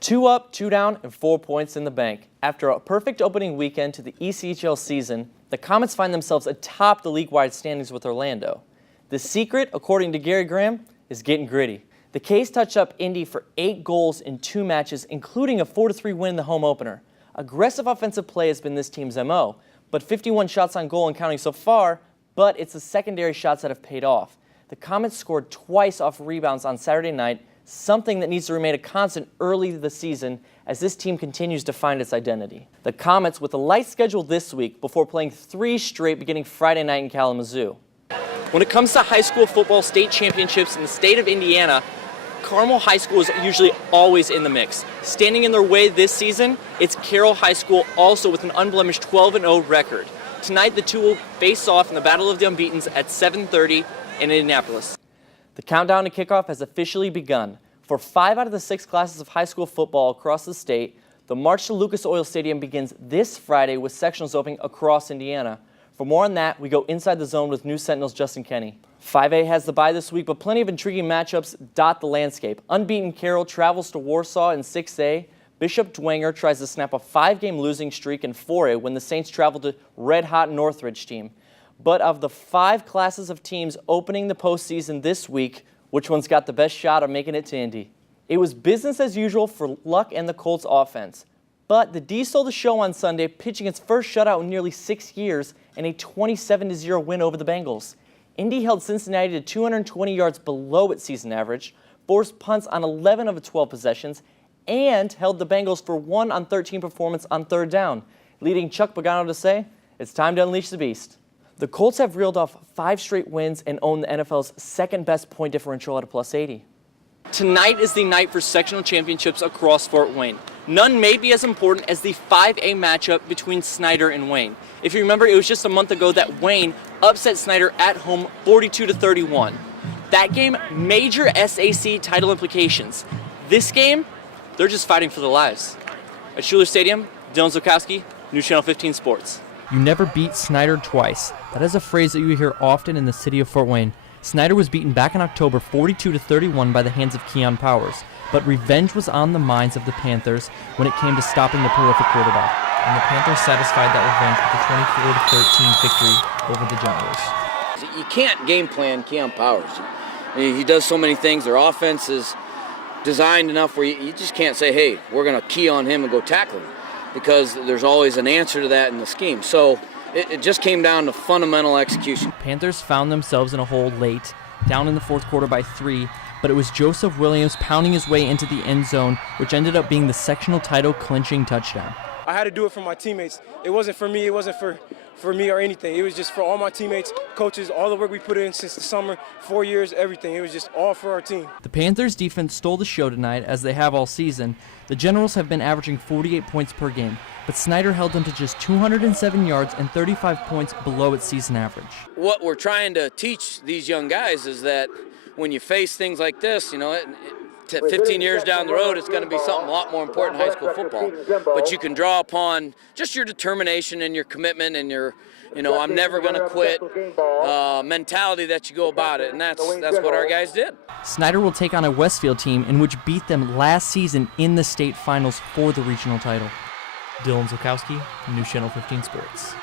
2 up, 2 down, and 4 points in the bank. After a perfect opening weekend to the ECHL season, the Comets find themselves atop the league-wide standings with Orlando. The secret, according to Gary Graham, is getting gritty. The K's touched up Indy for 8 goals in 2 matches, including a 4-3 win in the home opener. Aggressive offensive play has been this team's MO, but 51 shots on goal and counting so far, but it's the secondary shots that have paid off. The Comets scored twice off rebounds on Saturday night, something that needs to remain a constant early this season as this team continues to find its identity. The Comets with a light schedule this week before playing 3 straight beginning Friday night in Kalamazoo. When it comes to high school football state championships in the state of Indiana, Carmel High School is usually always in the mix. Standing in their way this season, it's Carroll High School, also with an unblemished 12-0 record. Tonight, the two will face off in the Battle of the Unbeatens at 7:30 in Indianapolis. The countdown to kickoff has officially begun. For 5 out of the 6 classes of high school football across the state, the march to Lucas Oil Stadium begins this Friday with sectionals opening across Indiana. For more on that, we go inside the zone with News Sentinel's Justin Kenny. 5A has the bye this week, but plenty of intriguing matchups dot the landscape. Unbeaten Carroll travels to Warsaw in 6A. Bishop Dwenger tries to snap a 5-game losing streak in 4A when the Saints travel to red-hot Northridge team. But of the 5 classes of teams opening the postseason this week, which one's got the best shot of making it to Indy? It was business as usual for Luck and the Colts offense. But the D stole the show on Sunday, pitching its first shutout in nearly 6 years and a 27-0 win over the Bengals. Indy held Cincinnati to 220 yards below its season average, forced punts on 11 of its 12 possessions, and held the Bengals for 1 on 13 performance on 3rd down, leading Chuck Pagano to say, "It's time to unleash the beast." The Colts have reeled off 5 straight wins and own the NFL's second-best point differential at a +80. Tonight is the night for sectional championships across Fort Wayne. None may be as important as the 5A matchup between Snyder and Wayne. If you remember, it was just a month ago that Wayne upset Snyder at home 42-31. That game, major SAC title implications. This game, they're just fighting for their lives. At Schuler Stadium, Dillon Zulkowski, News Channel 15 Sports. You never beat Snyder twice. That is a phrase that you hear often in the city of Fort Wayne. Snyder was beaten back in October 42-31 by the hands of Keon Powers, but revenge was on the minds of the Panthers when it came to stopping the prolific quarterback, and the Panthers satisfied that revenge with a 24-13 victory over the Generals. You can't game plan Keon Powers. He does so many things. Their offense is designed enough where you just can't say, hey, we're going to key on him and go tackle him, because there's always an answer to that in the scheme. So it just came down to fundamental execution. Panthers found themselves in a hole late, down in the 4th quarter by 3, but it was Joseph Williams pounding his way into the end zone, which ended up being the sectional title clinching touchdown. I had to do it for my teammates. It wasn't for me. It wasn't for me or anything. It was just for all my teammates, coaches, all the work we put in since the summer, 4 years, everything. It was just all for our team. The Panthers' defense stole the show tonight, as they have all season. The Generals have been averaging 48 points per game, but Snyder held them to just 207 yards and 35 points below its season average. What we're trying to teach these young guys is that when you face things like this, 15 years down the road, it's going to be something a lot more important in high school football. But you can draw upon just your determination and your commitment and your, I'm never going to quit mentality that you go about it. And that's what our guys did. Snyder will take on a Westfield team in which beat them last season in the state finals for the regional title. Dillon Zulkowski, News Channel 15 Sports.